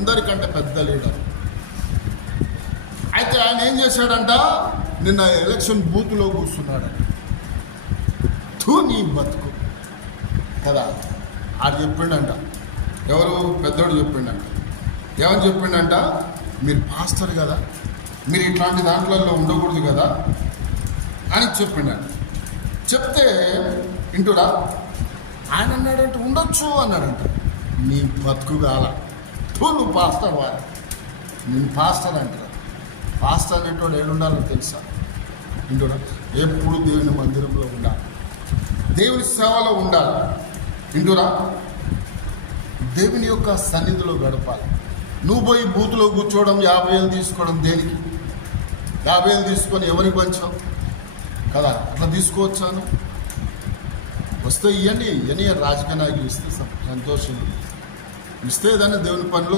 అందరికంటే పెద్ద లీడర్. అయితే ఆయన ఏం చేశాడంట, నిన్న ఎలక్షన్ బూత్లో కూర్చున్నాడు. నీ బతుకు కదా ఆడు చెప్పిండంట. ఎవరు పెద్దోడు చెప్పిండంట. ఏమని చెప్పిండంట, మీరు పాస్టర్ కదా, మీరు ఇట్లాంటి దాంట్లలో ఉండకూడదు కదా అని చెప్పిండంట. చెప్తే వింటురా, ఆయన అన్నాడంటే ఉండొచ్చు అన్నాడంట. నీ బతుకు కాల, నువ్వు పాస్టర్ వారు, నేను పాస్టర్ అంటారు. పాస్టర్ అనేటోడు ఏడుండాలో తెలుసా? వింటురా, ఎప్పుడు దేవుని మందిరంలో ఉండాలి, దేవుని సేవలో ఉండాలి. వింటురా, దేవుని యొక్క సన్నిధిలో గడపాలి. నువ్వు పోయి బూత్లో కూర్చోవడం, 50,000 తీసుకోవడం దేనికి? 50,000 తీసుకొని ఎవరికి పంచావు కదా? అట్లా తీసుకోవచ్చాను. వస్తే ఇవ్వండి, రాజకీయ నాయకులు ఇస్తే సంతోషం. ఇస్తే ఏదైనా దేవుని పనిలో